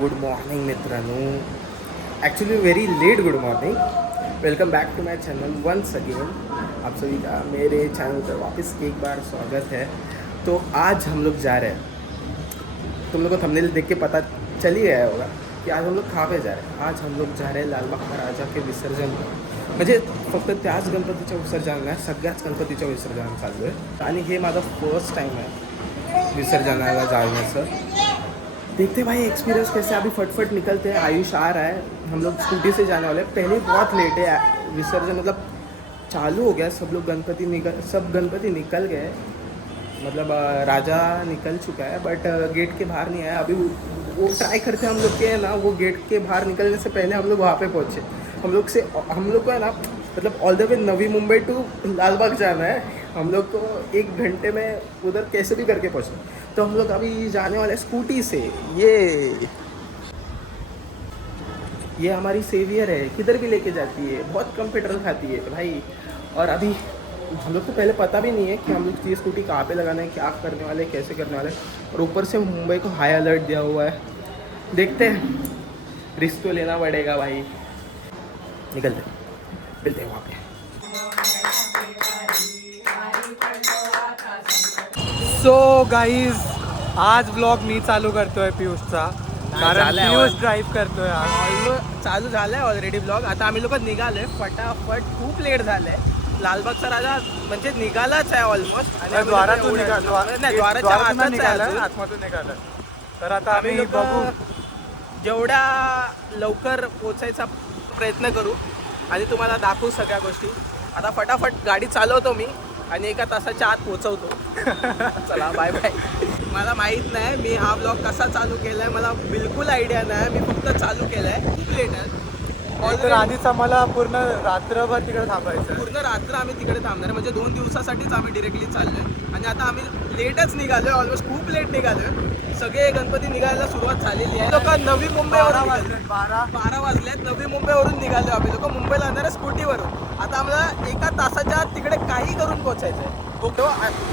Good morning मित्रांनो, actually very late good morning. Welcome back to my channel once again. आप सभी का मेरे चैनल पर वापस एक बार स्वागत है। तो आज हम लोग जा रहे हैं, तुम लोग को थंबनेल देख के पता चल ही गया होगा की आज हम लोग कहाँ पे जा रहे हैं। आज हम लोग जा रहे हैं लालबागच्या राजा के विसर्जन, म्हणजे फक्त त्याच गणपतीच्या विसर्जन नाही, सगळ्याच गणपतीच्या विसर्जन चालू आहे आणि हे माझं फर्स्ट टाइम आहे विसर्जनाला जाण्याचं। देखते भाई एक्सपीरियंस कैसे, अभी फटफट निकलते हैं। आयुष आ रहा है, हम लोग स्कूटी से जाने वाले हैं। पहले बहुत लेट है विसर्जन, मतलब चालू हो गया, सब गणपति निकल गए, मतलब राजा निकल चुका है बट गेट के बाहर नहीं आया अभी। वो ट्राई करते हैं हम लोग के ना, वो गेट के बाहर निकलने से पहले हम लोग वहाँ पे पहुँचे। हम लोग को है ना, मतलब all the way Navi Mumbai to Lalbaug जाना है। हम लोग को 1 घंटे में उधर कैसे भी करके पहुँचे। तो हम लोग अभी जाने वाले स्कूटी से। ये हमारी सेवियर है, किधर भी लेके जाती है, बहुत कम पेट्रोल खाती है भाई। और अभी हम लोग को पहले पता भी नहीं है कि हम लोग ये स्कूटी कहाँ पे लगाना है, क्या करने वाले, कैसे करने वाले। और ऊपर से मुंबई को हाई अलर्ट दिया हुआ है। देखते हैं, रिस्क तो लेना पड़ेगा भाई। निकलते मिलते हैं वहाँ पे। सो गाईज, आज ब्लॉग मी चालू करतोय पियुषचा, कारण पियुष ड्राईव्ह करतोय आज। चालू झालं आहे ऑलरेडी ब्लॉग। आता आम्ही लोक निघालो आहे फटाफट, खूप लेट झालं आहे। लालबागचा राजा म्हणजे निघालाच आहे ऑलमोस्ट, आणि द्वारातून द्वाराच्या आतमधून निघालं। तर आता आम्ही बघू, जेवढ्या लवकर पोचायचा प्रयत्न करू आणि तुम्हाला दाखवू सगळ्या गोष्टी। आता फटाफट गाडी चालवतो मी आणि 1 तासाच्या आत पोचवतो। चला बाय बाय। मला माहीत नाही मी हा ब्लॉग कसा चालू केला आहे, मला बिलकुल आयडिया नाही। मी फक्त चालू केला आहे, खूप लेट आहे। तर आधीच आम्हाला पूर्ण रात्रभर तिकडे थांबायचं, पूर्ण रात्र आम्ही तिकडे थांबणार, म्हणजे 2 दिवसासाठीच आम्ही डिरेक्टली चाललो आहे। आणि आता आम्ही लेटच निघालो आहे, ऑलमोस्ट खूप लेट निघालो आहे। सगळे गणपती निघायला सुरुवात झालेली आहे। लोक नवी मुंबईवरून 12 वाजल्यात, नवी मुंबईवरून निघालो आम्ही लोक मुंबईला जाणार स्कूटीवरून। आता आम्हाला 1 तासाच्या आत तिकडे काही करून पोचायचं आहे।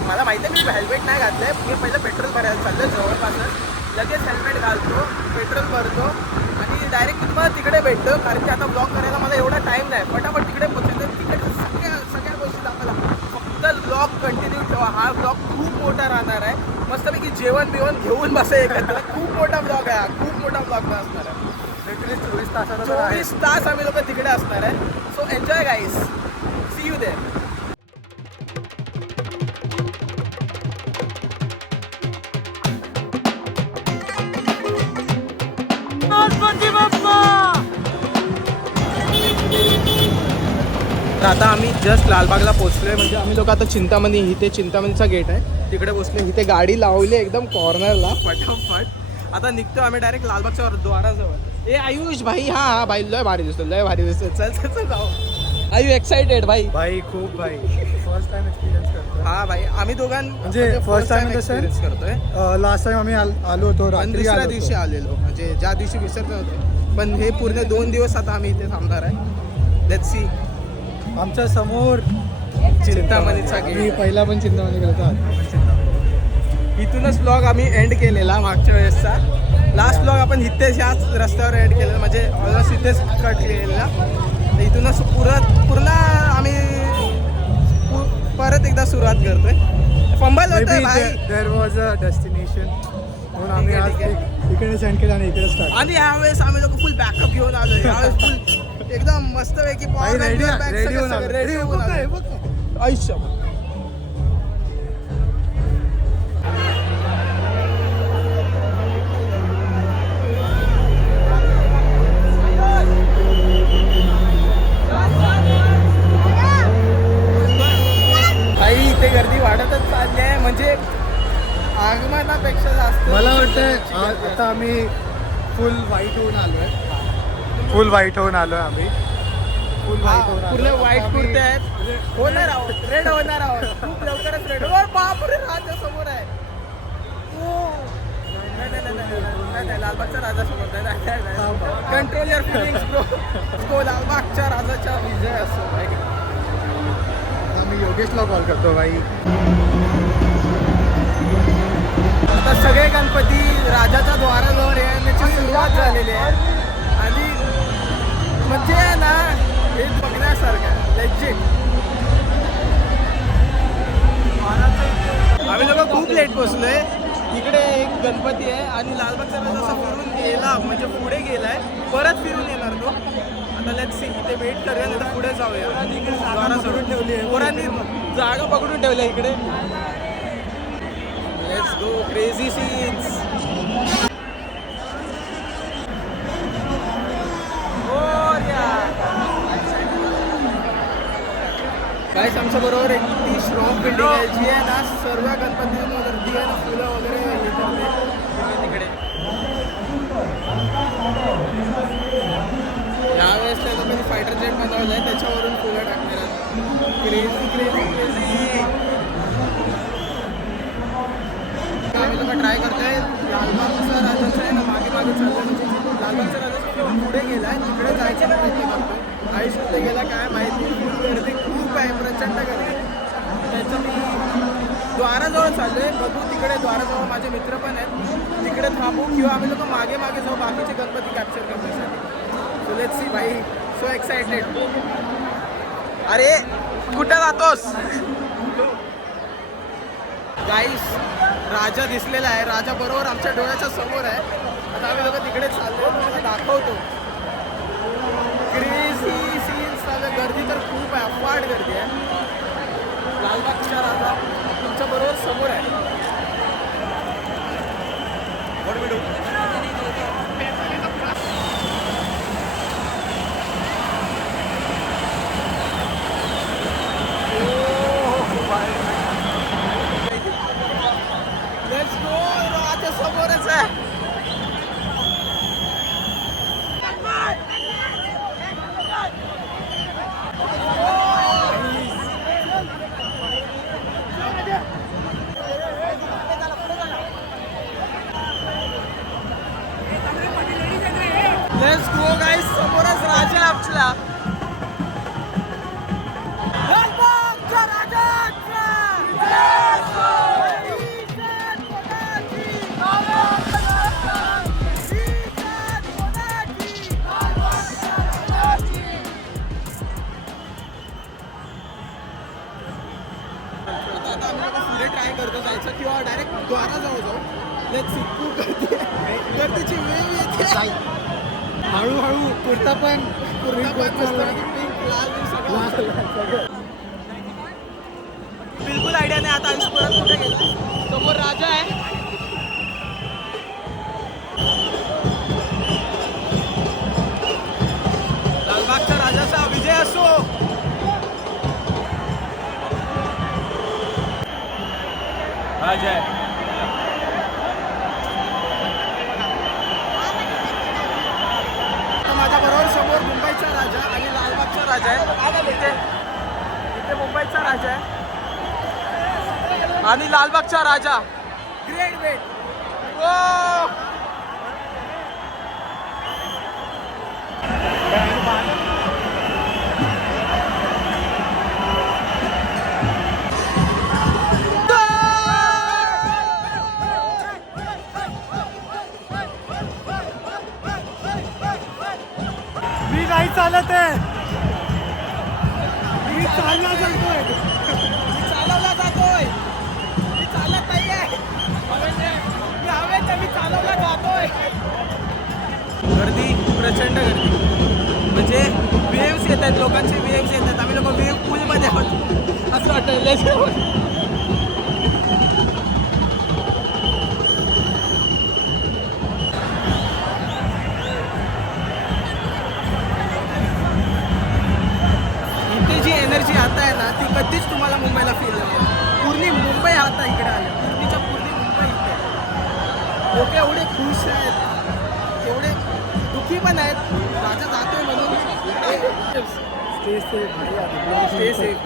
मला माहिती आहे मी हेल्मेट नाही घातलं आहे, मी पहिलं पेट्रोल भरायला चाललं जवळपासच, लगेच हेल्मेट घालतो, पेट्रोल भरतो आणि डायरेक्ट तुम्हाला तिकडे भेटतो, कारण की आता ब्लॉग करायला मला एवढा टाईम नाही। फटाफट तिकडे पोचायचं, तिकडे सगळ्या गोष्टी दाखवायला। फक्त ब्लॉग कंटिन्यू ठेवा, हा ब्लॉग खूप मोठा राहणार आहे। मस्तपैकी जेवण बिवण घेऊन बसा एकत्र, खूप मोठा ब्लॉग आहे, खूप मोठा ब्लॉग असणार आहे। 24 तास आम्ही लोक तिकडे असणार आहे। So enjoy guys, see you there. आता आम्ही जस्ट लालबागला पोहोचलोय, म्हणजे आम्ही लोक आता चिंतामणी, इथे चिंतामणीचा गेट आहे तिकडे पोहोचले। इथे गाडी लावली एकदम कॉर्नरला, फटाफट आता निघतो आम्ही डायरेक्ट लालबागच्या द्वाराजवळ। ए आयुष भाई, हा भाई लय भारी दिसतो, लय भारी दिसतो। चल चल चल जाऊ। आर यू एक्साइटेड भाई? भाई खूप भाई, फर्स्ट टाइम एक्सपिरियन्स करतोय। हा भाई, आम्ही म्हणजे फर्स्ट टाइम एक्सपिरियन्स करतोय। लास्ट टाइम आम्ही आलो होतो दुसऱ्या दिवशी आलेलो, म्हणजे ज्या दिवशी विसर्जन होते, पण हे पूर्ण 2 दिवस आता आम्ही इथे थांबणार आहे। Let's see. आमच्या समोर चिंतामणीचा गेट, मी पहिला पण चिंतामणी करतो। इथूनच ब्लॉग आम्ही एंड केलेला मागच्या वेळेसचा। लास्ट ब्लॉग आपण इथेच याच रस्त्यावर एंड केलेला, म्हणजे ऑलमोस्ट इथेच कट केलेला। तर इथूनच पूर्ण आम्ही परत एकदा सुरुवात करतोय। फंबल होतोय भाई, देयर वॉज अ डेस्टिनेशन, म्हणून आम्ही आज इकडे सेंड केलं आणि इकडे स्टार्ट। आणि यावेळेस आम्ही लोक फुल बॅकअप घेऊन आलो, यावेळेस फुल एकदम मस्त पैकी रेडी होऊन आयुष्य। भाई इथे गर्दी वाढतच चालली आहे, म्हणजे आगमनापेक्षा जास्त। मला वाटतं आता आम्ही फुल व्हाईट होऊन आलोय, आम्ही पूर्ण व्हाईट कुर्ते आहेत, होणार आहोत रेड होणार आहोत खूप लवकरच रेड। बापरे, राजा समोर आहे। नाही, लालबागच्या राजा समोर नाही। Control your feelings bro. लालबागच्या राजाचा विजय असतो। आम्ही योगेशला कॉल करतो भाई। आता सगळे गणपती राजाच्या द्वाराजवळ येण्याची सुरुवात लेजिट. आम्ही लोक खूप लेट पोचलोय. इकडे एक गणपती आहे आणि लालबागचा राजा असा फिरून गेला म्हणजे पुढे गेलाय, परत फिरून येणार तो. आता लेट्स सी, इथे वेट करूया नाही तर पुढे जाऊया. जागा सोडून ठेवली आहे पोरांनी, जागा पकडून ठेवल्या इकडे. Let's go, crazy scenes. काहीच आमच्या बरोबर एक ती स्ट्रॉंग बिल्डिंग आहे जी आहे ना सर्व गणपतींना गर्दी आहे ना, फुलं वगैरे हे करते तिकडे. यावेळेस त्या लोकांनी फायटर जेट बनवलं आहे, त्याच्यावरून फुलं टाकणार आहेत. Crazy crazy crazy. आम्ही लोक ट्राय करतोय. लालबागचा राजाचा आहे ना मागे मागे चाललं, म्हणजे लालबागचा राजा पुढे गेला आहे तिकडे जायचा प्रयत्न करतो. आयुष कुठे गेला काय माहिती. गर्दी खूप आहे, प्रचंड गर्दी. त्याचं मी द्वाराजवळ चाललो आहे, बघू तिकडे द्वाराजवळ माझे मित्र पण आहेत, तिकडे थांबू किंवा आम्ही लोक मागे मागे जाऊ बाकीचे गणपती कॅप्चर करण्यासाठी. सो लेट्स सी भाई, सो एक्साइटेड. अरे कुठं जातोस गाईस? राजा दिसलेला आहे, राजा बरोबर आमच्या डोळ्याच्या समोर आहे. आता आम्ही लोक तिकडे चाललो, तुम्हाला दाखवतो. क्रेझी सीन्स चालू. गर्दी तर खूप आहे, अफाट गर्दी आहे. लालबागचा राजा तुमच्या बरोबर समोर आहे. लेट्स गो, राजा समोरच आहे. लेट्स गो गाइस, समोरच राजा आपला. पुढे ट्राय करतो जायचं किंवा डायरेक्ट द्वाराजवळ जाऊ. लेट्स सी, खूप गर्दी आहे, गर्दीची वेळ येते. हळूहळू कुर्ता पण बिलकुल आयडिया नाही. आता आयुष परत कुठे गेला? समोर राजा आहे. लालबागच्या राजाचा विजय असो. राजा माझ्या बरोबर समोर मुंबईचा राजा आणि लालबागचा राजा आहे. इथे मुंबईचा राजा आहे आणि लालबागचा राजा. Great weight. मी नाही चालत आहे, मी चालला जातोय, मी चालवला जातोय, मी चालत नाहीये, मी हवेत, मी चालवला जातोय. गर्दी प्रचंड गर्दी, म्हणजे वेव्स येत आहेत, लोकांचे वेव्स येत आहेत. आम्ही लोक वेव्ह पूलमध्ये आहोत असं वाटतं. जी एनर्जी आता आहे ना ती कधीच तुम्हाला मुंबईला फील नाही. पूर्ण मुंबई आता इकडे आले, पूर्णीच्या पूर्ण मुंबई इथे. लोक एवढे खुश आहेत, एवढे दुःखी पण आहेत. राजा जातोय म्हणून स्टे सेफ.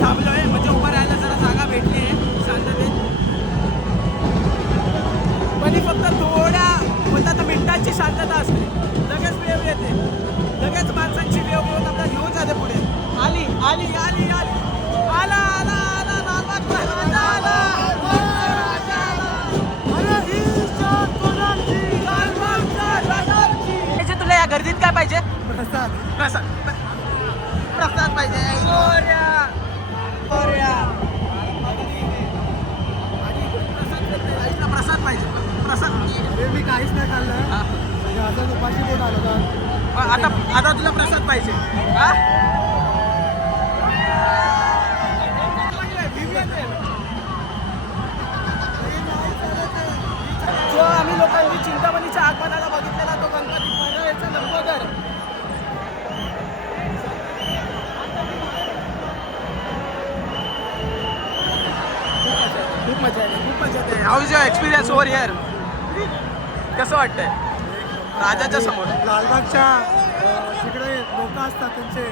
थांबलोय म्हणजे उभं राहायला जरा जागा भेटली आहे शांततेत. आली आली आली आला आला आला लालबागचा राजा आला. राजा आला. लालबागचा राजाची. पाहिजे तुला या गर्दीत काय पाहिजे? प्रसाद प्रसाद प्रसाद पाहिजे. मोरया मोरया. प्रसाद पाहिजे. प्रसाद मी काहीच नाही खाल्लं आता उपाशी पोट आलो का. आता आता तुला प्रसाद पाहिजे. हा जो आम्ही लोकांनी चिंतामणीच्या आगमनाला बघितलेला तो गणपती पनवेलचा लंबोदर. खूप मजा येते खूप मजा येते. How is your experience over here? कसं वाटतंय राजाच्या समोर? लालबागच्या तिकडे लोक असतात त्यांचे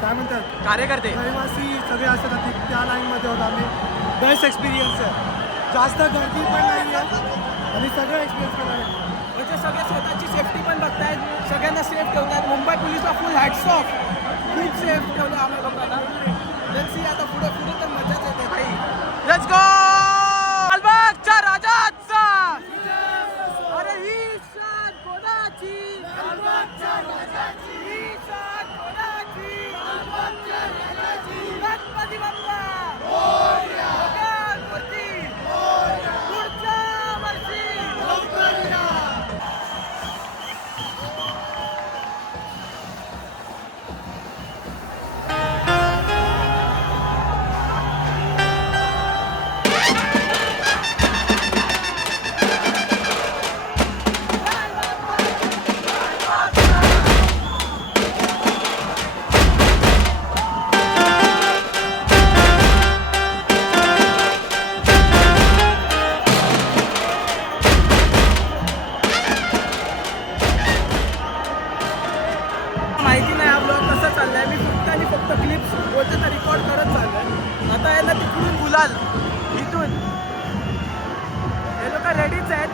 काय म्हणतात कार्यकर्ते रहिवासी सगळे असतात त्या लाईनमध्ये होतो आम्ही. बेस्ट एक्सपिरियन्स आहे. जास्त गर्दी पण नाही आहे आणि सगळं एक्सपिरियन्स करायला म्हणजे सगळे स्वतःची सेफ्टी पण बघतायत. सगळ्यांना सेफ ठेवतात. मुंबई पोलीसला फुल हॅट्स ऑफ. खूप सेफ ठेवलं आम्ही लोकांना. लेट्स सी आता पुढे पुढे तर मजाच येते भाई. Let's go. लालबागच्या राजाचा. अरे ही शान कोणाची? लालबागच्या राजाची. ही शान कोणाची? लालबागच्या राजाची. गणपती बाप्पा मोरया. मंगल मूर्ती मोरया. पुढच्या वर्षी लवकर या. माहिती नाही हा ब्लॉग कसा चाललाय. मी फक्त आणि फक्त क्लिप्स बोलते तर रेकॉर्ड करत चाललोय. आता याला तिकडून गुलाल इथून हे लोक रेडीच आहेत.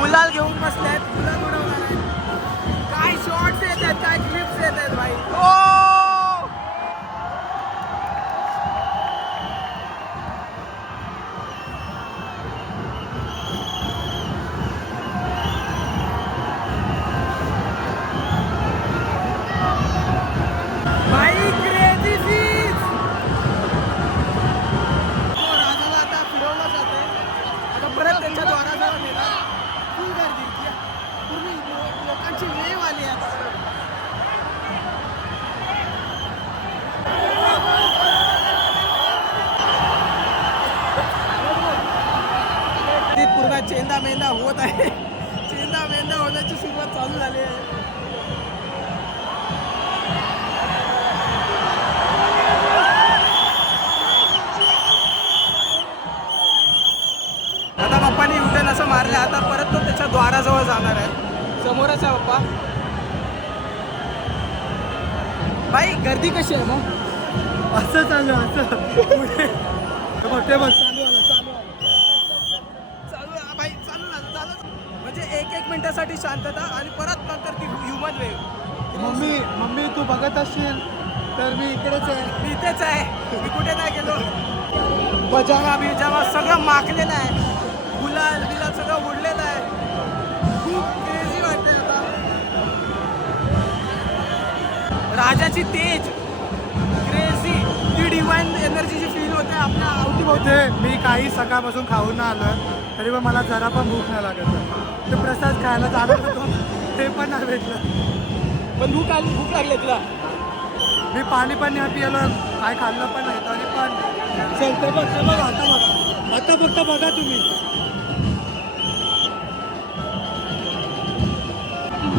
गुलाल घेऊन बसले आहेत. गुलाल उडवणार आहेत. काय शॉर्ट्स येत आहेत काय क्लिप्स येत आहेत भाई. ओ भाई क्रेझी सीज. राजाला आता फिरवलं जातंय. आता परत त्यांच्या द्वाराजवळ नेला. फुल गर्दी. पूर्वी लोकांची वेव आली आता. पूर्ण चेंदा मेंदा होत आहे. चेंदा मेंदा होण्याची सुरुवात चालू झाली आहे. आता बाप्पाने युटर्न असं मारलं. आता परत तो त्याच्या द्वाराजवळ जाणार आहे. समोरच आहे बाप्पा. भाई गर्दी कशी आहे मग? असं चालू असं पुढे ते बघ चालू आलं चालू भाई चालू झालं चालू. म्हणजे एक मिनिटासाठी शांतता आणि परत नंतर ती ह्युमन वेव. मम्मी तू बघत असशील तर मी इकडेच आहे. मी इथेच आहे. मी कुठे नाही गेलो. पजामा बिजामा सगळं माखलेलं आहे. गुलाल बिलाल सगळं उडलेलं आहे. खूप क्रेझी वाटते आता. राजाची तेज क्रेझी ती डिवाइन एनर्जीची फील होते आपल्या अवतीभोवती. मी काही सकाळपासून खाऊन नाही आलं तरी पण मला जरा पण भूक नाही लागत. ते प्रसाद खायला जाणार होतो ते पण नाही भेटलं. पण भूक लागली तुला? मी पाणी पण नाही पिलं काय खाल्लं पण नाही तरी पण चलते बघ आता फक्त बघा तुम्ही.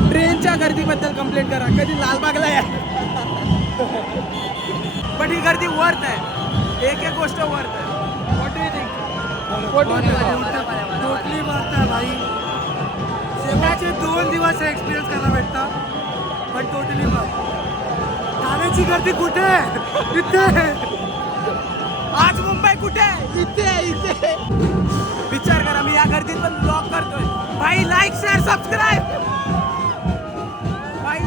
ट्रेनच्या गर्दीबद्दल कंप्लेंट करा. कधी लालबागला या. पण ही गर्दी वर्थ आहे. एक गोष्ट वर्थ आहे. टोटली वर्थ आहे भाई. शेवटचे 2 दिवस एक्सपिरियन्स करायला भेटतं पण टोटली वर्थ. ठाण्याची गर्दी कुठे आहे? इथे. आज मुंबई कुठे आहे? इथे विचार करा. मी या गर्दीत पण ब्लॉग करतोय भाई. लाईक शेअर सबस्क्राईब भाई.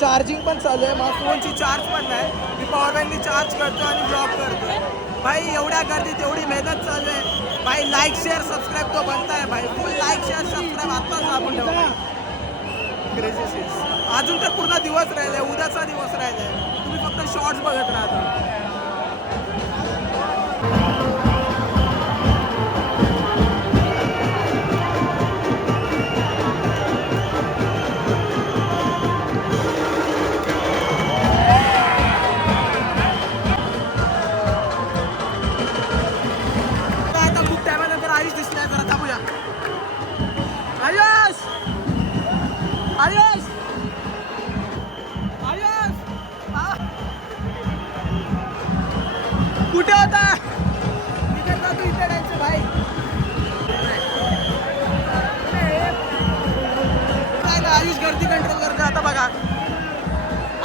चार्जिंग पण चालू आहे. माझ्या फोनची चार्ज पण नाही. मी पॉवर बँकनी चार्ज करतो आणि ब्लॉग करतो. भाई एवढ्या गर्दीत एवढी मेहनत चालू आहे. भाई लाईक शेअर सबस्क्राईब तो बनता आहे भाई. फुल लाईक शेअर सबस्क्राईब आत्ताच आपण ठेवा. अजून तर पूर्ण दिवस राहिलाय. उद्याचा दिवस राहिलाय. तुम्ही फक्त शॉर्ट्स बघत राहता. आयुष आयुष कुठे होता? इथे तू इथे जायचं भाई. काय ना आयुष गर्दी कंट्रोल करतो आता बघा.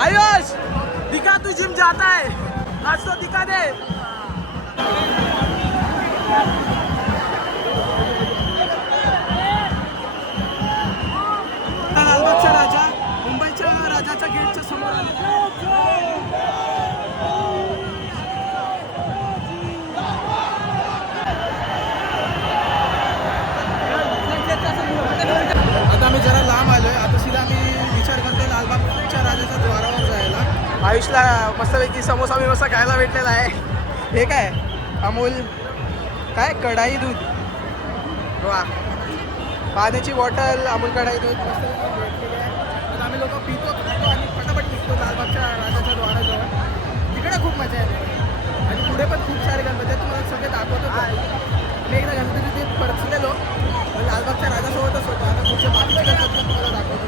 आयुष दिखा तू जिम जाता है आज तो दिखा दे. लालबागचा राजा मुंबईच्या राजाच्या गेटच्या समोर आले. आता आम्ही जरा लांब आलोय. आता सीधा आम्ही विचार करतोय लालबागच्या राजाच्या द्वारावर जायला. आयुषला मस्तपैकी समोसा बिमोसा खायला भेटलेला आहे. हे काय अमूल काय कढाई दूध वा पाण्याची बॉटल अमूल कढाई दूध मस्त भेटलेली आहे. आता आम्ही लोक पितो आणि फटाफट निघतो लालबागच्या राजाच्या द्वाराजवळ. तिकडे खूप मजा येते आणि पुढे पण खूप सारे गणपती आहेत. तुम्हाला सगळे दाखवतो. मी एकदा गणपती ते परचलेलो लालबागच्या राजासोबतच होतो. आता पुढच्या बाकीचे गणपती तुम्हाला दाखवतो.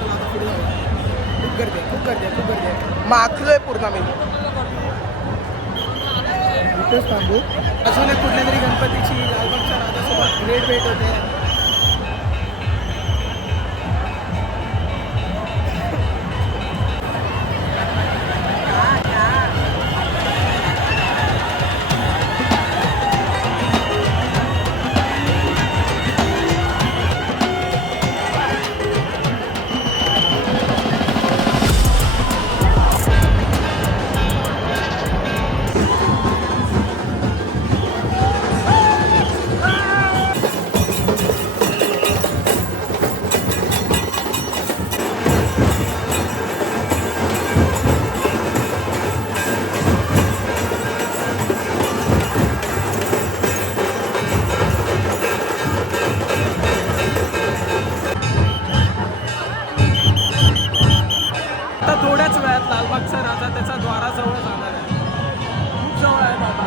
चला आता पुढे जाऊ. खूप गर्दी आहे, खूप गर्दी आहे, खूप गर्दी आहे. माखलोय पूर्ण मी इथंच थांबू. अजून एक कुठल्या तरी गणपतीची लालबागच्या राजासोबत भेट होते. लालबागचा राजा त्याचा द्वाराजवळ जाणार आहे. खूप जवळ आहे बाबा.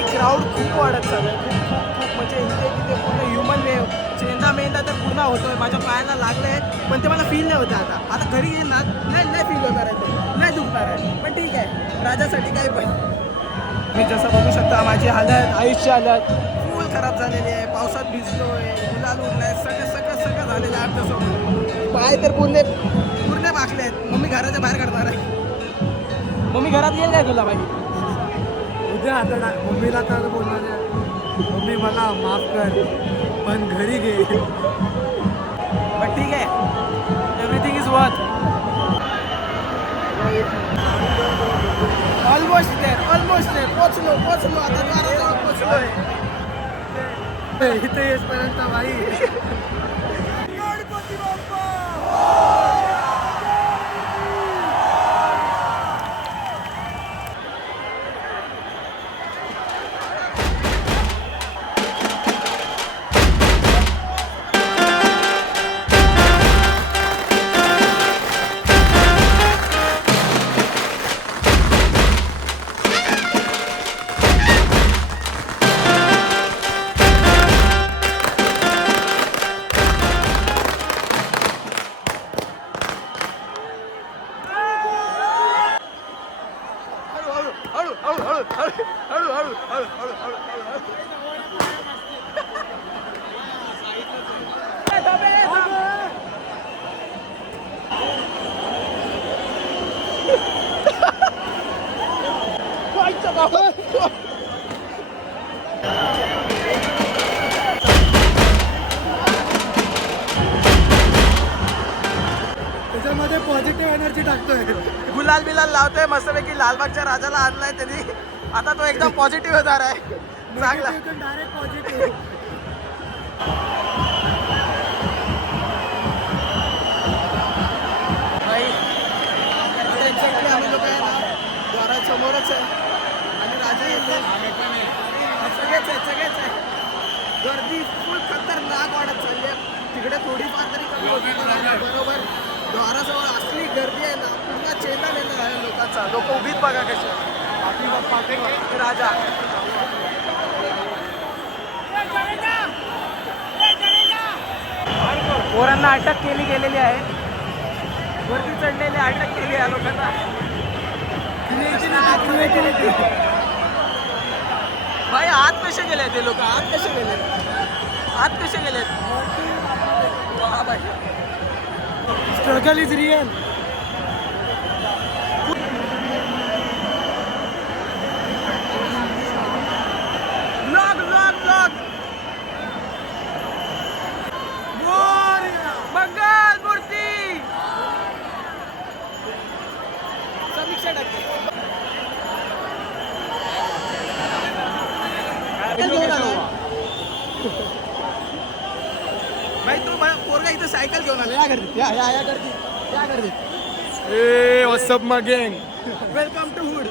एक क्राऊड खूप वाढत चालू आहे. खूप खूप खूप म्हणजे इथे तिथे पूर्ण ह्युमन वेव चेंदा मेंदा तर पूर्ण होतोय. माझ्या पायाला लागले पण ते मला फील नाही होतं. आता घरी येणार नाही फील होणार आहे. ते नाही दुखणार आहे पण ठीक आहे राजासाठी काय पण. मी जसं बघू शकता माझी हालत आयुष्य हालत फुल खराब झालेली आहे. पावसात भिजलोय गुलाल उडलाय सगळं झालेलं आहे आमच्यासोबत. पाय तर पूर्ण भाकले आहेत. मम्मी घराच्या बाहेर काढणार आहे. मम्मी घरात येईल नाही तुला बाई. उद्या आता मम्मीला तर बोलणार आहे मम्मी मला माफ कर पण घरी घे. पण ठीक आहे एव्हरीथिंग इज वर्थ. ऑलमोस्ट देर पोचलो आता द्वाराजवळ पोचलोय. इथे येईपर्यंत भाई गणपती बाप्पा. मध्ये पॉझिटिव्ह एनर्जी टाकतोय. गुलाल बिलाल लावतोय मस्तपैकी. लालबागच्या राजाला आणलाय त्यांनी. आता तो एकदम पॉझिटिव्ह होणार आहे. चांगला. Direct positive. एक्झॅक्टली आम्ही लोक आहे ना द्वारासमोरच आहे आणि राजा येतो. सगळेच आहे. गर्दी फुल खतरनाक वाढत चालली आहे. तिकडे थोडीफार तरी कमी होती. बरोबर द्वाराजवळ असली गर्दी आहे ना, पुन्हा चेंदा नेला आहे लोकांचा. लोक उभीत बघा कसे. राजा पोरांना अटक गेलेली आहे. वरती चढलेले अटक केली आहे लोकांना. भाई आत कसे गेले ते लोक? आत कसे गेले? वा भाई. Struggle is real. ब्लॉग मंगल मूर्ती. समीक्षा टाकते. भाई तू पोरगा इथे सायकल घेऊन आला. या गर्दी. ए व्हॉट्सअप मग गँग. Welcome to hood.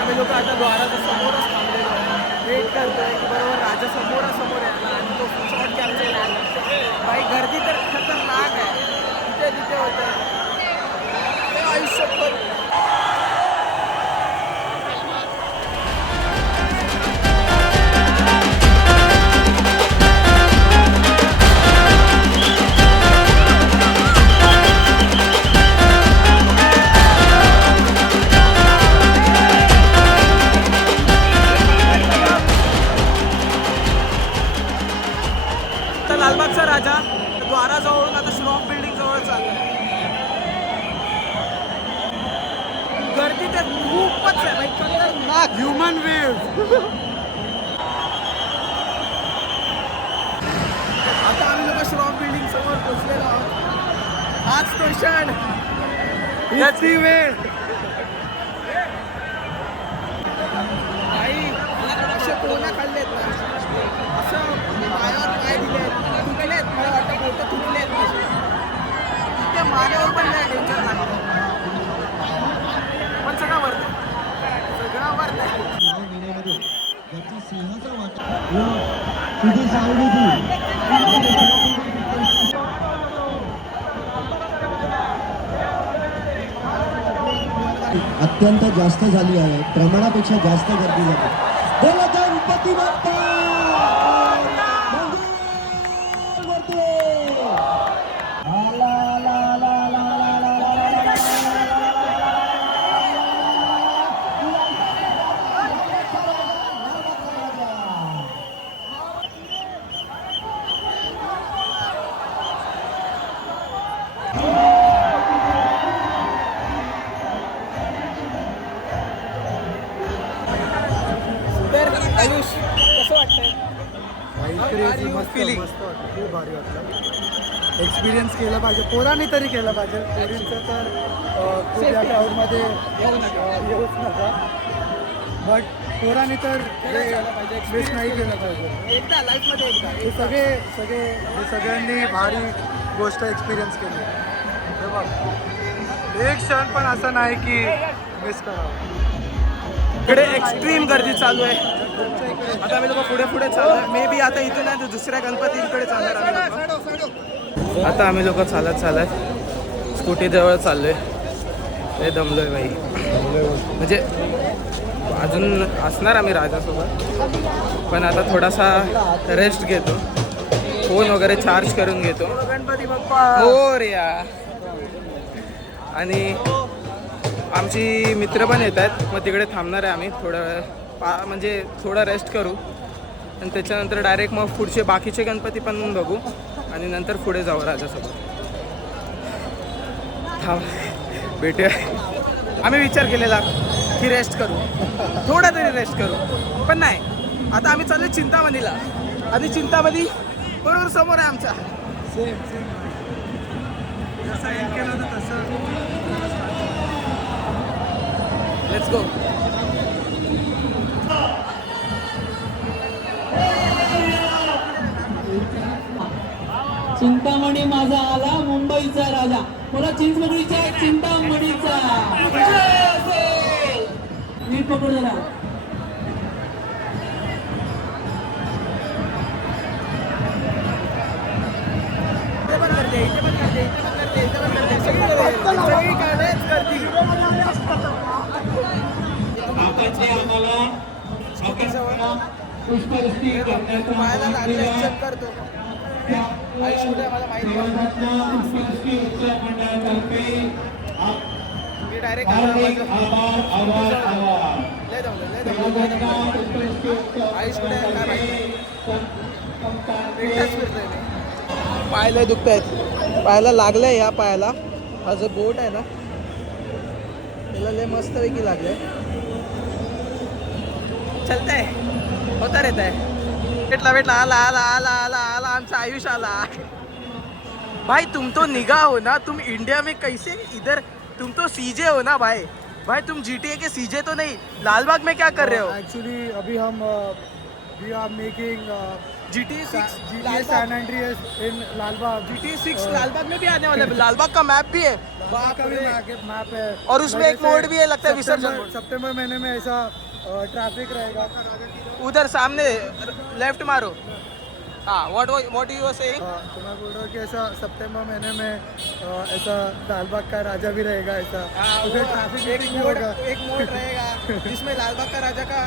आम्ही लोक आता द्वाराच्या समोरच थांबलेलो आहे. वेट करतोय की बरोबर राजा समोर यायला आणि तो शॉर्ट कॅप्चर यायला. भाई गर्दी तर खतरनाक आहे. तिथे होतं आयुष्य. लालबागचा राजा द्वाराजवळून आता श्रॉफ बिल्डिंग जवळ चालला. गर्दी तर खूपच आहे भाई. खतरनाक ह्युमन वेव्ह. आता आम्ही लोक श्रॉफ बिल्डिंग समोर पोहोचलेलो आहोत. हाच तो क्षण. याची वेळ. आई असे कोणा खाल्लेत ना, असं पायावर पाय दिलेत, तुटलेत. मला वाटतं बोटं तुटलेत माझे. तिथे मानेवर पण नाही टेन्शन लागलं. पण सगळं वरतं. अत्यंत जास्त झाली आहे. प्रमाणापेक्षा जास्त गर्दी झाली. बोला गणपती बाप्पा. आयुष कसं वाटतंय? क्रेझी मस्त Feeling. मस्त वाटतं. खूप भारी वाटलं. एक्सपिरियन्स केलं पाहिजे. पोरांनी तरी केलं पाहिजे. पोरींचं तर खूप या क्राऊडमध्ये येऊच नका. बट पोरांनी तर मिस नाही केलं पाहिजे. एकदा लाईफमध्ये एकदा. हे सगळ्यांनी भारी गोष्ट एक्सपिरियन्स केली. हे बघ, एक क्षण पण असं नाही की मिस करावं. इकडे एक्स्ट्रीम गर्दी चालू आहे. आता आम्ही लोक पुढे चालू. मे बी आता इथून नाही तर दुसऱ्या गणपतीकडे चालणार आम्ही लोक. आता आम्ही लोक चालत स्कूटी जवळ चाललोय. ते दमलोय भाई. म्हणजे अजून असणार आम्ही राजासोबत, पण आता थोडासा रेस्ट घेतो. फोन वगैरे चार्ज करून घेतो. गणपती बाप्पा. हो रे या. आणि आमची मित्र पण येत आहेत. मग तिकडे थांबणार आहे आम्ही थोडा वेळ. म्हणजे थोडा रेस्ट करू आणि त्याच्यानंतर डायरेक्ट मग पुढचे बाकीचे गणपती पण बघू आणि नंतर पुढे जाऊ राजासोबत. भेटूया. आम्ही विचार केलेला की रेस्ट करू, थोडा तरी रेस्ट करू, पण नाही. आता आम्ही चाललो चिंतामणीला. आणि चिंतामणी बरोबर समोर आहे आमच्या. जसं एंड केलं होतं तसं लेट्स गो. चिंतामणी माझा आला मुंबईचा राजा, मला चिंचमणीच्या चिंतामणीचा नीट पकड जरा. आताचे आम्हाला पुष्पवृष्टी करण्याचा पुष्पवृष्टी उत्सव मंडळातर्फे हार्दिक आभार आभार आभार. पायाला दुखत आहेत, पायाला लागलंय. या पायाला हा जो बोट आहे ना त्याला लय मस्तपैकी लागलंय. चलतंय, होता रहता है. भेटला आला आला आला आला आला आमचा आयुष आला. भाई तुम तो निगाह हो ना, तुम इंडिया में कैसे इधर, तुम तो सीजे हो ना भाई. भाई तुम GTA के सीजे तो नहीं, लालबाग में क्या कर रहे हो? एक्चुअली अभी हम we are making GTA 6 GTA San Andreas in Lalbaug. GTA 6 Lalbaug में भी आने वाला है. लालबाग का मैप भी है. बाप का भी मैप है और उसमें एक मोड भी है, लगता है विसर्जन. सितंबर महीने में ऐसा ट्रैफिक रहेगा. उधर सामने लेफ्ट मारो. हाँ, व्हाट यू वर सेइंग? तो मैं बोल रहा हूँ कि ऐसा सितंबर महीने में ऐसा लालबाग का राजा भी रहेगा ऐसा. तो फिर ट्रैफिक एक भी होगा. मोड रहेगा जिसमें लालबाग का राजा का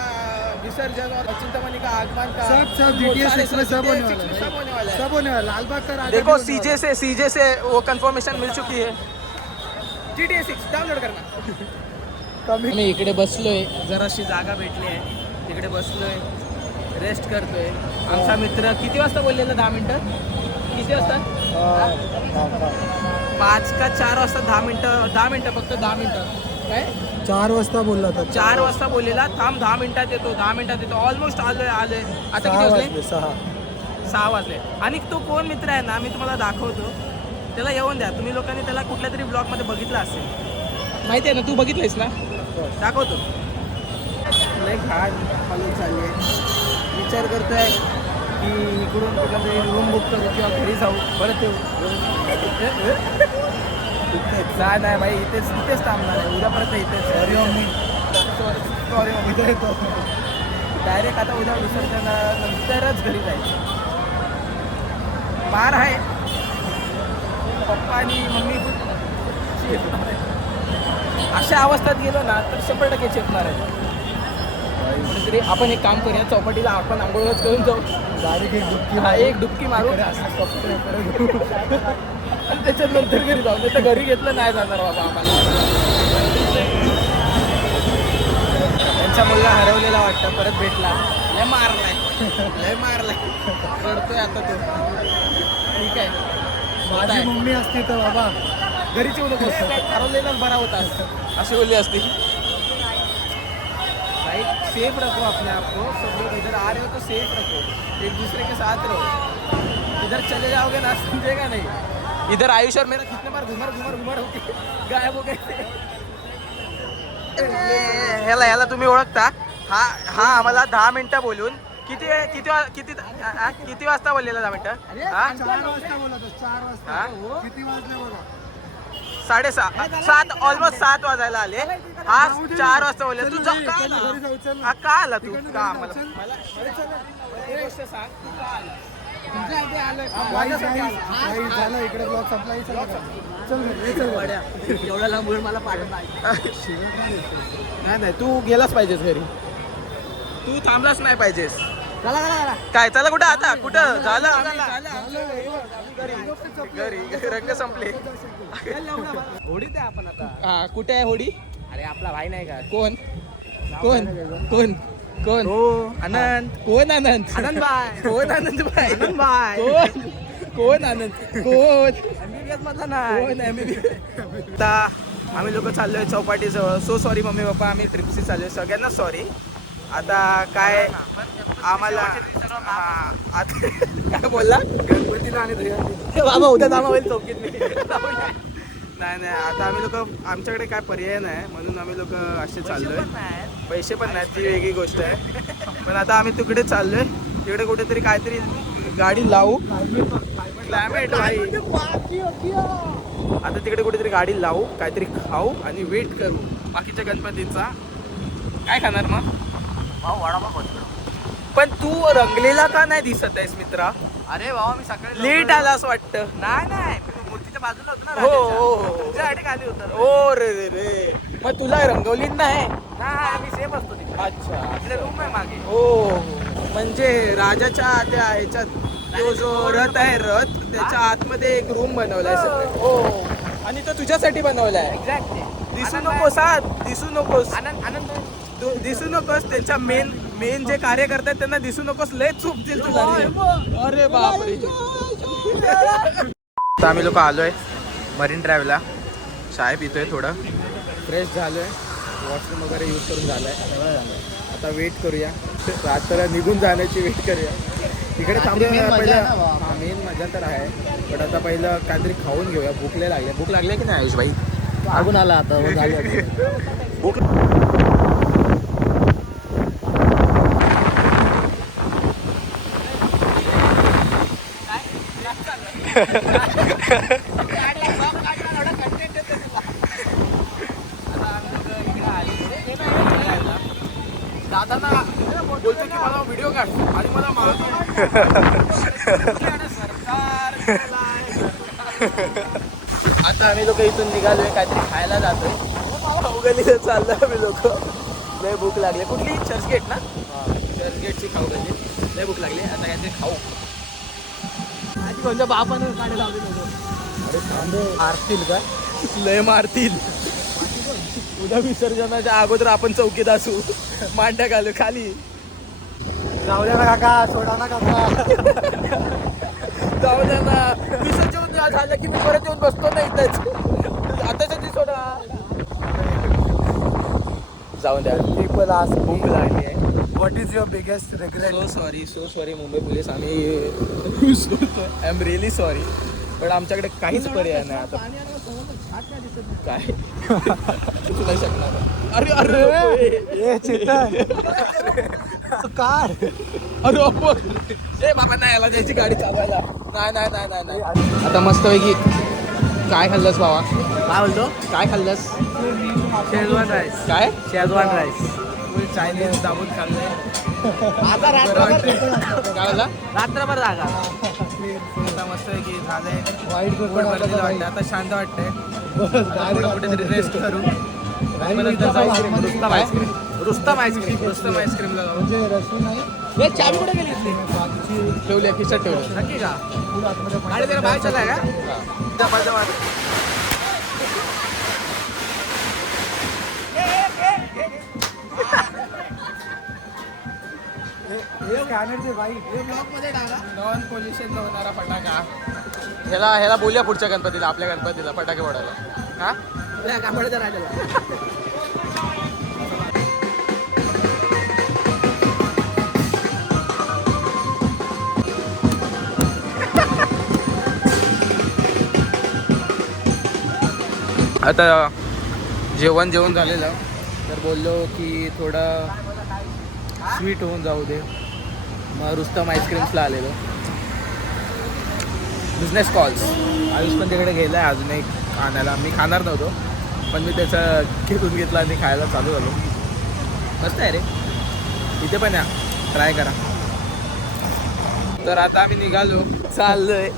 विसर्जन और चिंतामणि का आगमन का सब GTA 6 में सब होने वाला सब होने वाला है. सब होने वाला. लालबाग का राजा देखो भी होने वाला. सीजे से वो कंफर्मेशन मिल चुकी है. GTA 6 डाउनलोड करना. कमी आम्ही इकडे बसलोय, जराशी जागा भेटली आहे, तिकडे बसलोय, रेस्ट करतोय. आमचा मित्र किती वाजता बोललेला? 10 मिनिटं. किती वाजता? 5 का 4 वाजता. 10 मिनिटं फक्त 10 मिनिटं. काय 4 वाजता बोलला होता. 4 वाजता बोललेला. थांब 10 मिनिटात येतो, 10 मिनिटात येतो. ऑलमोस्ट आलोय. आता किती 6 वाजले? वाजले. 6 वाजले. आणि तो कोण मित्र आहे ना, मी तुम्हाला दाखवतो. त्याला येऊन द्या. तुम्ही लोकांनी त्याला कुठल्या तरी ब्लॉगमध्ये बघितलं असेल, माहिती आहे ना? तू बघितलंयस ना? दाखवतो. लय घाण हालत झाली आहे. विचार करतोय की इकडून कुठला तरी रूम बुक करू किंवा घरी जाऊ, परत येऊ. नाही नाही भाई, इथेच थांबणार आहे. उद्यापर्यंत इथेच. सॉरी मम्मी, येतो डायरेक्ट. आता उद्या विसर्जनानंतरच घरी जायचं. मार आहे. पप्पा आणि मम्मी अशा अवस्थेत गेलो ना तर 100% चेपणार आहे. तरी आपण एक काम करूया, चौपाटीला आपण आंघोळच करून जाऊ. डायरेक्ट एक डुबकी. हा, एक डुबकी मारू आणि त्याच्यानंतर घरी जाऊ. नाही तर घरी घेतलं नाही जाणार बाबा आम्हाला. त्यांचा मुलगा हरवलेला वाटतं, परत भेटला. लय मारलाय रडतोय आता तो. ठीक आहे, माझी मम्मी असती तर बाबा घरीच येऊ नको, हरवलेलाच बरा होता अशी बोलली असती. भाई सेफ रखो अपने आप को. सब लोग इधर आ रहे हो तो सेफ रखो, एक दूसरे के साथ रहो. इधर चले जाओगे ना समझेगा नहीं. इधर आयुष और मेरा कितने बार घुमर होके गायब हो गए. ह्याला तुम्ही ओळखता. हा आम्हाला 10 मिनिटं बोलून किती वाजता बोललेला? 10 मिनिटं. 4 वाजता बोला तो. 4 वाजता. हा? किती वाजले बोला? 6:30 7 ऑलमोस्ट 7 वाजायला आले. हा 4 वाजता बोलले. तू जा का घरी जाऊ. चल हा, का आला तू? तिकडनं का घरी मला जाऊ, चल. एक गोष्ट सांग, तू का आला? तुझ्या इथे आलोय. काही झालं इकडे ब्लॉग संपला. चल घरी, चल. एवढा लांब मला पाठवला नाही. तू गेलाच पाहिजेस घरी. तू थांबलाच नाही पाहिजेस. काय चला कुठं आता? कुठं झालं? घरी रंग संपले. होडी द्या आपण आता. हा, कुठे आहे होडी? अरे आपला भाई नाही का? कोण? आनंद. कोण आनंद? आनंद भाई. कोण आनंद भाई? आनंद भाई. कोण आनंद? कोण MBBS मधला नाही. कोण आता आम्ही लोक चाललोय चौपाटीजवळ. सो सॉरी मम्मी पप्पा, आम्ही ट्रिपशी चाललोय. सगळ्यांना सॉरी. आता काय आम्हाला आता काय बोलला? गणपतीला आणि बाबा उद्या जामा होईल चौकीत मी. नाही नाही, आता आम्ही लोक, आमच्याकडे काय पर्याय नाही म्हणून आम्ही लोक असे चाललोय. पैसे पण नाहीत, ती वेगळी गोष्ट आहे. पण आता आम्ही तिकडे चाललोय, तिकडे कुठेतरी काहीतरी गाडी लावू. क्लायमेट भाई, आता तिकडे कुठेतरी गाडी लावू, काहीतरी खाऊ आणि वेट करू बाकीच्या गणपतीचा. काय खाणार मग? पण तू रंगलेला का नाही दिसत आहेस मित्रा? अरे बाबा मी सकाळी लेट आला असं वाटतं. नाही मूर्तीच्या बाजूला होतो ना हो हो हो. तुझ्यासाठी खाली होतं ओ रे रे रे, मग तुला रंगवली नाही? नाही मी सेफ असतो तिकडे. अच्छा, आपले रूम आहे मागे. हो म्हणजे राजाच्या त्या ह्याच्यात तो जो रथ आहे, रथ त्याच्या आतमध्ये एक रूम बनवलाय separate. हो, आणि तो तुझ्यासाठी बनवलाय. एक्झॅक्टली. दिसू नकोस हा, दिसू नकोस, आनंद तू दिसू नकोस. त्यांच्या मेन जे कार्य करतात त्यांना दिसू नकोस, लय चुकतील तुला. अरे बापरे. आता आम्ही लोक आलोय मरीन ड्राईव्हला, चाय पितोय, थोडं फ्रेश झालोय, वॉशरूम वगैरे यूज करून झालाय. आता वेट करूया, रात्र निघून जाण्याची वेट करूया. इकडे थांबूया पहिलं. हा मेन मजा तर आहे, पण आता पहिलं काहीतरी खाऊन घेऊया. भूक लय लागली. भूक लागली की नाही आयुष भाई? मागून आला आता भूक दादांना बोलतो की मला व्हिडिओ काढ आणि मला आता आम्ही लोक इथून निघालोय, काहीतरी खायला जातोय. खाऊगल्लीला चाललोय आम्ही लोक. लय भूक लागली. कुठली? चर्चगेट ना? चर्चगेटची खाऊगल्ली. लय भूक लागली, आता काहीतरी खाऊ. कोणत्या बापानं गाडी लावली अरे मारतील का? लय मारतील. उद्या विसर्जनाच्या अगोदर आपण चौकीत असू, मांड्या घालू खाली. जाऊ द्या ना काका, सोडा ना काका. जाऊ द्या ना, विसर्जन झालं की मी परत येऊन बसतो ना इथेच. आताच ती सोडा. जाऊ द्या, पीपल आज भूक लागली आहे. What is your biggest regret? So sorry Mumbai police. आम्ही आय एम रिअली सॉरी, पण आमच्याकडे काहीच पर्याय नाही आता. काय तू नाही शकणार. अरे अरे काय? अरे ए बाबा नाही, याला त्याची गाडी चालवायला. नाही नाही नाही नाही नाही. आता मस्तपैकी काय खाल्लंस बाबा? काय बोलतो? काय खाल्लंस? Schezwan rice. काय? Schezwan rice. चायनीज दाबून खाल्लंय. आता रात्रभर काय झालं? रात्रभर जागा. आता मस्तपैकी झालंय. वाईट पोट भरलेलं वाटतं, आता शांत वाटतंय. थोडं कुठेतरी रेस्ट करू. रुस्तम आईस्क्रीमला जाऊ. म्हणजे रस्ते नाही, चावी कुठे गेली इथली? बाकीची ठेवल्या खिशात ठेवलं. नक्की का? फूड आतमध्ये गाडी जरा बाहेर चाललाय का? स्कॅनरचे बाई. नॉन पोल्युशन होणारा फटाका. ह्याला बोलूया पुढच्या गणपतीला, आपल्या गणपतीला फटाके फोडायला. हा कांबळेचा राजाला. आता जेवण झालेलं, तर बोललो की थोडं स्वीट होऊन जाऊ दे. मग रुस्तम आईस्क्रीम्सला आलेलो. Business calls. आयुष पण तिकडे गेला आहे अजून एक आणायला. मी खाणार नव्हतो, पण मी त्याचं घेऊन घेतला आणि खायला चालू झालो. मस्त आहे रे, इथे पण या, ट्राय करा. तर आता आम्ही निघालो, चाललोय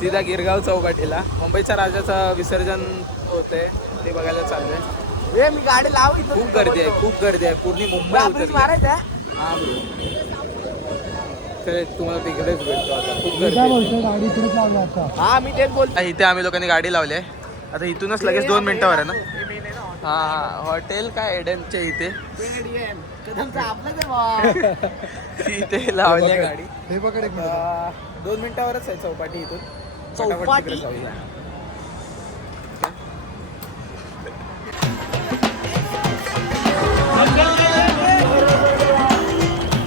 सीधा गिरगाव चौपाटीला. मुंबईच्या राजाचं विसर्जन होतंय, ते बघायला चाललोय. ए मी गाडी लाव इथं. खूप गर्दी आहे, खूप गर्दी आहे. पूर्ण मुंबई उतरली. मारायचं. हा bro. तर तुम्हाला तिकडेच भेटतो आता. खूप गर्दी आहे. गाडी इकडेच लावली आता. हा मी तेच बोलतो. इथे आम्ही लोकांनी गाडी लावली आहे. आता इथूनच लगेच 2 मिनिटावर आहे ना. हा हॉटेल काय एडनच्या इथे इथे लावली आहे गाडी. हे पकड एक मिनिट. 2 मिनिटावरच आहे चौपाटी इथून. चौपाटी? फटाफट तिकडे जाऊया.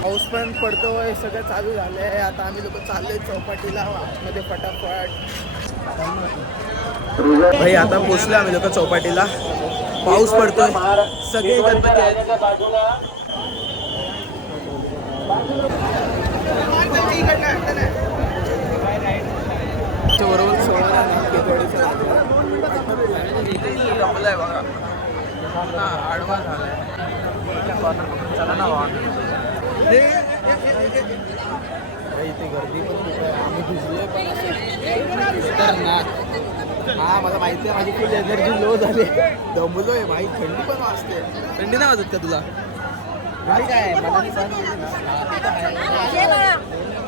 पाऊस पण पडतोय, सगळं चालू झालंय. आता आम्ही लोक चाललोय चौपाटीला आतमध्ये फटाफट. भाई आता पोचलो आम्ही लोक चौपाटीला. पाऊस पडतोय, सगळे गणपती आहेत. बरोबर जमलाय बघा, आडवा झालाय. चला ना इथे गर्दी पण खूप आहे. आम्ही भिजलोय पण हा मला माहिती आहे. माझी फुल एनर्जी लो झाली, दमलोय भाई. थंडी पण वाजते. थंडी नाही वाजत का तुला? थंडी काय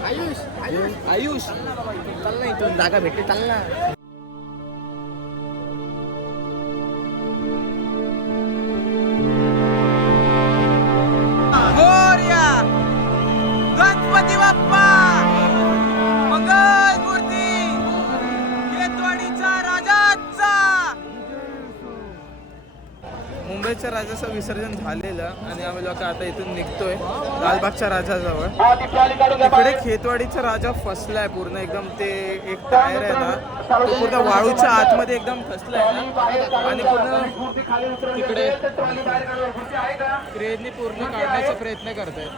आयुष आयुष चाल ना इथून, जागा भेटते, चाल ना. गणपती बाप्पा मंगल मूर्ती केतवाडीचा राजाचा. मुंबईच्या राजाचं विसर्जन झालेलं आणि आम्ही लोक आता इथून निघतोय लालबागच्या राजाजवळ. तिकडे खेतवाडीचा राजा फसलाय पूर्ण एकदम. ते एक टायर आहे ना, तो पूर्ण वाळूच्या आतमध्ये एकदम फसलाय ना, आणि पूर्ण तिकडे क्रेननी पूर्ण काढण्याचा प्रयत्न करतायत.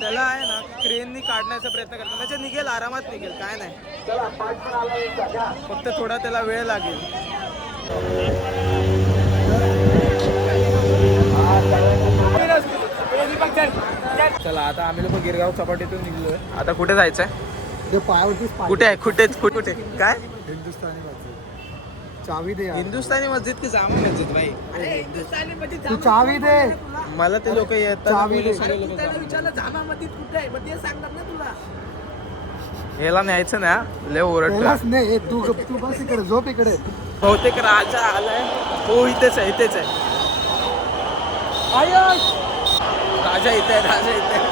त्याला आहे ना, क्रेननी काढण्याचा प्रयत्न करतात. म्हणजे निघेल, आरामात निघेल, काय नाही. फक्त थोडा त्याला वेळ लागेल. चला आता आम्ही लोक गिरगाव चौपाटीतून निघलोय. आता कुठे जायचंय? कुठे आहे? कुठे कुठे काय? हिंदुस्थानी मस्जिद. चावी दे. हिंदुस्थानी मस्जिद की जामा मस्जिद भाई? तू चावी दे. मला ते लोक येतात. चावी दे. विचारलं जामा मस्जिद कुठे आहे, मग ते सांगणार ना तुला. ह्याला न्यायचं ना, लय ओरडतो. नाही, तू बस इकडे, झोप इकडे. बहुतेक राजा आलाय. हो इथेच आहे, इथेच आहे. राजा इथे आहे, राजा इथे आहे.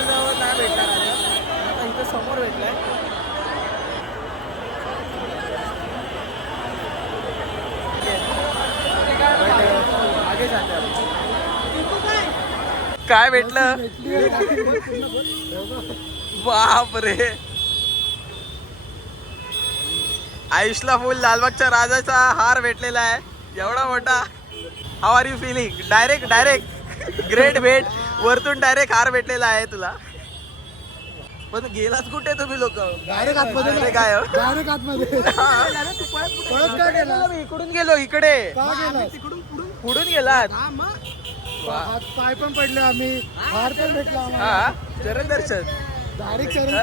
जवळ नाही भेटला राजा, आता इथं समोर भेटलाय. काय भेटलं? बाप रे, आयुषला फुल लालबागच्या राजाचा हार भेटलेला आहे, एवढा मोठा. How are you feeling? Direct great भेट, वरतून डायरेक्ट हार भेटलेला आहे तुला. पण गेलाच कुठे तुम्ही लोक? डायरेक्ट आतमध्ये. काय डायरेक्ट आतमध्ये. पळत काय गेला? इकडून गेलो, इकडे का गेला? पुढून गेलात. हात पाय पण पडले आम्ही, हार पण भेटला आम्हाला. हा, चरण दर्शन. डायरेक्ट चरण.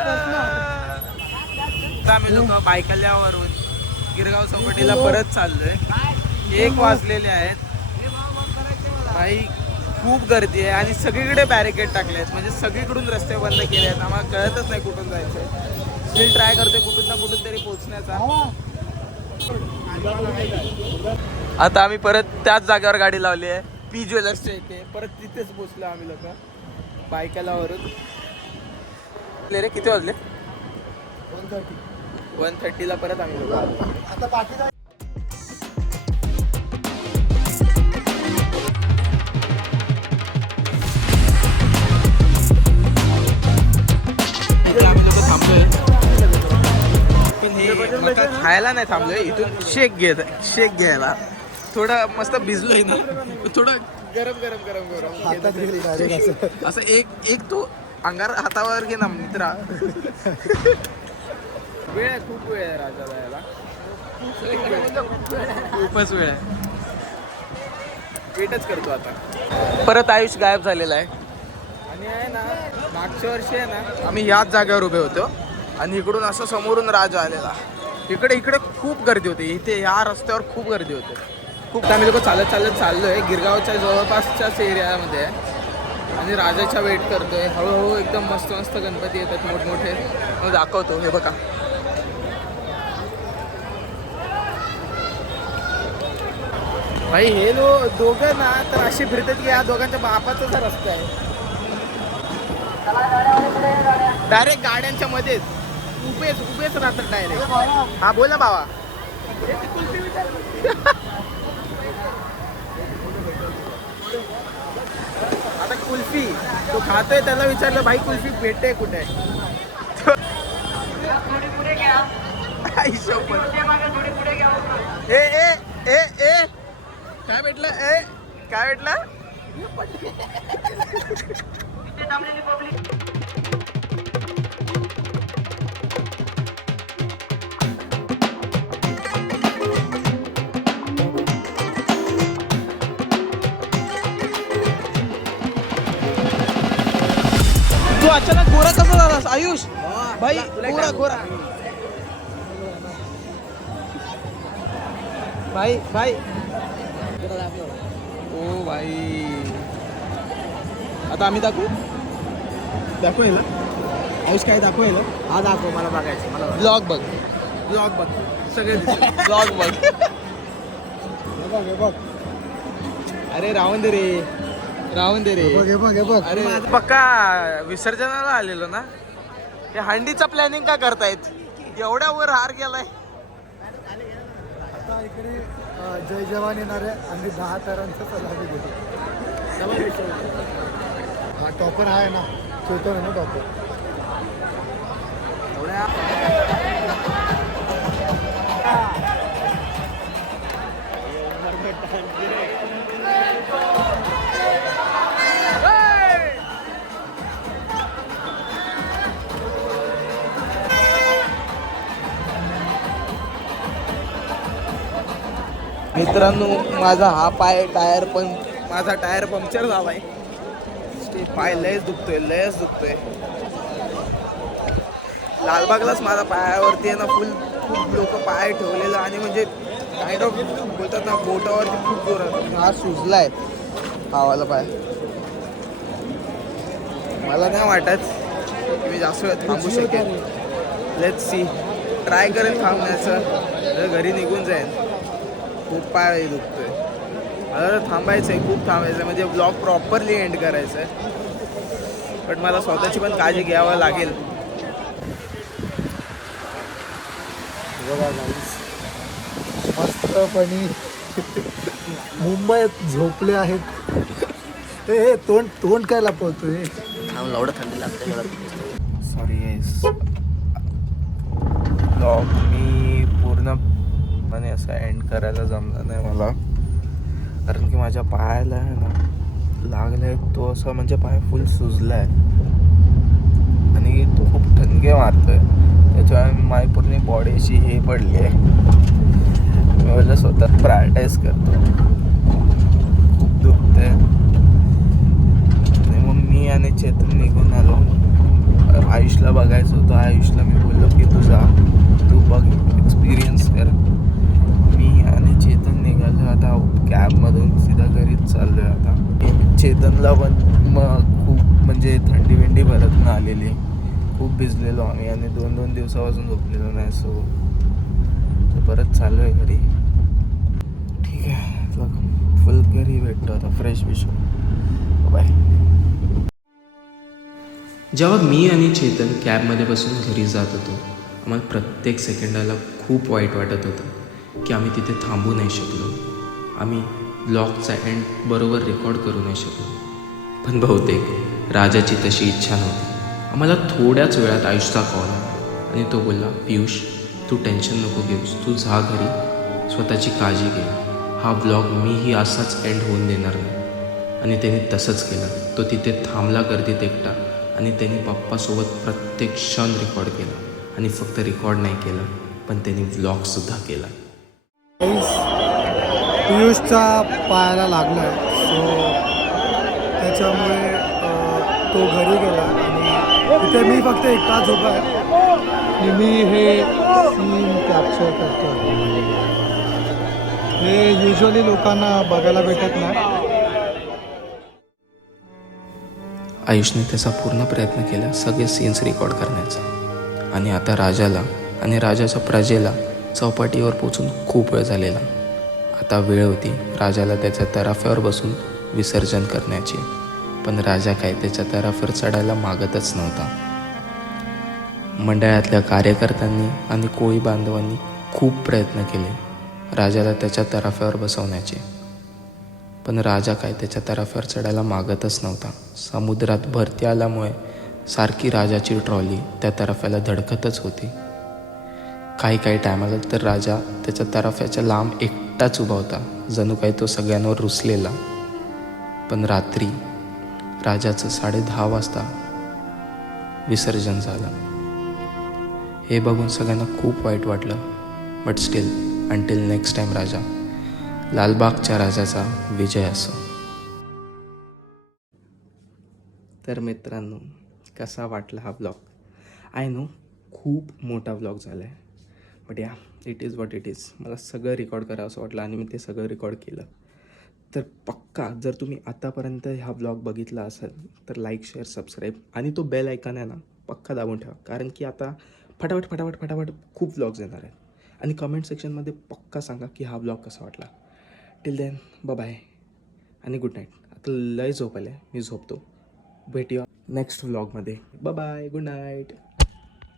आम्ही लोक बायकल्यावरून गिरगाव चौपाटीला परत चाललोय. 1 वाजलेले आहेत भाई. खूप गर्दी आहे आणि सगळीकडे बॅरिकेड टाकले आहेत. म्हणजे सगळीकडून रस्ते बंद केले आहेत. आम्हाला कळतच नाही कुठून जायचंय. स्टील ट्राय करतोय कुठून ना कुठून तरी पोहोचण्याचा. आता आम्ही परत त्याच जागेवर गाडी लावली आहे, पी ज्वेलर्सच्या इथे. परत तिथेच पोहोचलो आम्ही लोक बायकलावरून. रे किती वाजले? 1:30ला परत आम्ही लोक आलो. आता बाकी आम्ही लोक थांबलोय. खायला नाही थांबलोय, इथून शेक घ्यायला. थोडा मस्त भिजलोय ना, थोडं गरम असं एक तो अंगार हातावर घे ना मित्रा. वेळ आहे, खूप वेळ आहे राजाला यायला. खूपच वेळ आहे. वेटच करतो आता. परत आयुष गायब झालेला आहे. आणि आहे ना, मागच्या वर्षी आहे ना, आम्ही ह्याच जागेवर उभे होतो आणि इकडून असं समोरून राजा आलेला. इकडे खूप गर्दी होती. इथे ह्या रस्त्यावर खूप गर्दी होते. खूप आम्ही लोक चालत चाललोय गिरगावच्या जवळपासच्याच एरियामध्ये आणि राजाच्या वेट करतोय. हळूहळू एकदम मस्त गणपती येतात मोठमोठे. मग दाखवतो, हे बघा. भाई हे दोघं ना तर असे फिरतात की या दोघांच्या बापाचा रस्ता आहे. डायरेक्ट गाड्यांच्या मध्येच उभेच राहतात डायरेक्ट. हा बोल ना बाबा. आता कुल्फी तो खातोय, त्याला विचारलं भाई कुल्फी भेटते कुठे. ए ए ए ए काय भेटलं, ए काय भेटलं. तू अचानक गोरा कसा झालास आयुष भाई. गोरा गोरा भाई भाई. ओ भाई आता आम्ही दाखवू ना आयुष काय दाखवायला. हा दाखव, मला बघायचं. मला ब्लॉग बघ सगळे ब्लॉग बघ. बघ अरे राहून दे रे. बघ अरे पक्का विसर्जनाला आलेलो ना. हे हंडीचा प्लॅनिंग का करतायत. एवढ्या वर हार गेलाय. आता इकडे जय जवान येणार आहे आणि 10 तारांचा सलामी घेतो. हा टॉपर आहे ना, चेतन आहे ना टॉपर. मित्रांनो माझा हा माझा टायर पंक्चर झालाय. पाय लयच दुखतोय. लालबागलाच माझा पायावरती आहे ना खूप लोक पाय ठेवलेलं आणि म्हणजे काइंड ऑफ बोलतात ना बोटावरती खूप जोरात. हा सुजलाय हावाला पाय. मला नाही वाटत की मी जास्त वेळ थांबू शकेल. Let's see. ट्राय करेल थांबण्याचं, घरी निघून जाईल. खूप पाय दुखतोय. मला तर थांबायचं आहे, खूप थांबायचं आहे. म्हणजे ब्लॉग प्रॉपरली एंड करायचं आहे. पण मला स्वतःची पण काळजी घ्यावं लागेल. मस्तपणी मुंबईत झोपले आहेत. हे तोंड काय लपवतोय. एवढं थंडी लागते मला. सॉरी गाईस. ब्लॉग मी पूर्णपणे असं एंड करायला जमलं नाही मला, कारण की माझ्या पायाला आहे ना लागलाय तो असं, म्हणजे पाय फुल सुजलाय आणि तो खूप ठणके मारतोय. त्याच्यामुळे माझी पूर्ण बॉडी अशी हे पडली आहे. मी मला स्वतः प्रायोरिटाईज करतो. खूप दुखतंय. आणि मग मी आणि चेतन निघून आलो. आयुषला बघायचं होतं. आयुषला मी बोललो की तू बघ, एक्सपिरियन्स कर. मी आणि चेतन निघालो आता कॅबमधून सीधा घरीच चाललो आहे आता. चेतनला पण मग खूप म्हणजे थंडी भरत ना आलेली. खूप भिजलेलो आम्ही आणि 2 दिवसापासून झोपलेलो नाही. सो परत चाललो आहे घरी. ठीक आहे, फुल घरी भेटतो आता फ्रेश बाय. जेव्हा मी आणि चेतन कॅबमध्ये बसून घरी जात होतो, आम्हाला प्रत्येक सेकंडाला खूप वाईट वाटत होतं की आम्ही तिथे थांबू नाही शकलो. आम्ही ब्लॉगचा एंड बरोबर रेकॉर्ड करू नाही शकलो. पण बहुतेक राजाची तशी इच्छा नव्हती. आम्हाला थोड्याच वेळात आयुषचा कॉल आला आणि तो बोलला, पियुष तू टेन्शन नको घेऊस, तू जा घरी, स्वतःची काळजी घे. हा ब्लॉग मीही असाच एंड होऊन देणार नाही. आणि त्याने तसंच केलं. तो तिथे थांबला गर्दीत एकटा आणि त्यांनी पप्पासोबत प्रत्येक क्षण रेकॉर्ड केला. आणि फक्त रेकॉर्ड नाही केलं, पण त्यांनी व्लॉगसुद्धा केला. पियुषचा पायाला लागला आहे, सो त्याच्यामुळे तो घरी गेला आणि तिथे मी फक्त एकटा झोपा आहे आणि मी हे सीन कॅप्चर करतो. हे युजली लोकांना बघायला भेटत नाही. आयुषने त्याचा पूर्ण प्रयत्न केला सगळे सीन्स रेकॉर्ड करण्याचा. आणि आता राजाला आणि राजाच्या प्रजेला चौपाटीवर पोचून खूप वेळ झालेला. आता वेळ होती राजाला त्याच्या तराफ्यावर बसून विसर्जन करण्याची. पण राजा काय त्याच्या तराफ्यावर चढायला मागतच नव्हता. मंडळातल्या कार्यकर्त्यांनी आणि कोळी बांधवांनी खूप प्रयत्न केले राजाला त्याच्या तराफ्यावर बसवण्याचे, पण राजा काय त्याच्या तराफ्यावर चढायला मागतच नव्हता. समुद्रात भरती आल्यामुळे सारखी राजाची ट्रॉली त्या तराफ्याला धडकतच होती. काही टायमाला तर राजा त्याच्या तराफ्याच्या लांब एकटाच उभा होता, जणू काही तो सगळ्यांवर रुसलेला. पण रात्री राजाचं 10:30 वाजता विसर्जन झालं. हे बघून सगळ्यांना खूप वाईट वाटलं. But still, until next time Raja, लालबागच्या राजाचा विजय असो. तर मित्रांनो, कसा वाटला हा ब्लॉग? आय नो खूप मोठा ब्लॉग झाला आहे, बट या it is what it is. मला सगळं रेकॉर्ड करावं असं वाटलं आणि मी ते सगळं रेकॉर्ड केलं. तर पक्का जर तुम्ही आतापर्यंत हा ब्लॉग बघितला असेल तर लाईक, शेअर, सबस्क्राईब आणि तो बेल आयकॉन आहे ना पक्का दाबून ठेवा, कारण की आता फटाफट खूप ब्लॉग्स येणार आहेत. आणि कमेंट सेक्शनमध्ये पक्का सांगा की हा ब्लॉग कसा वाटला. टिल देन बाय आणि गुड नाईट. आता लय झोप आलं आहे, मी झोपतो. भेटूया नेक्स्ट व्लॉगमध्ये. Bye good night.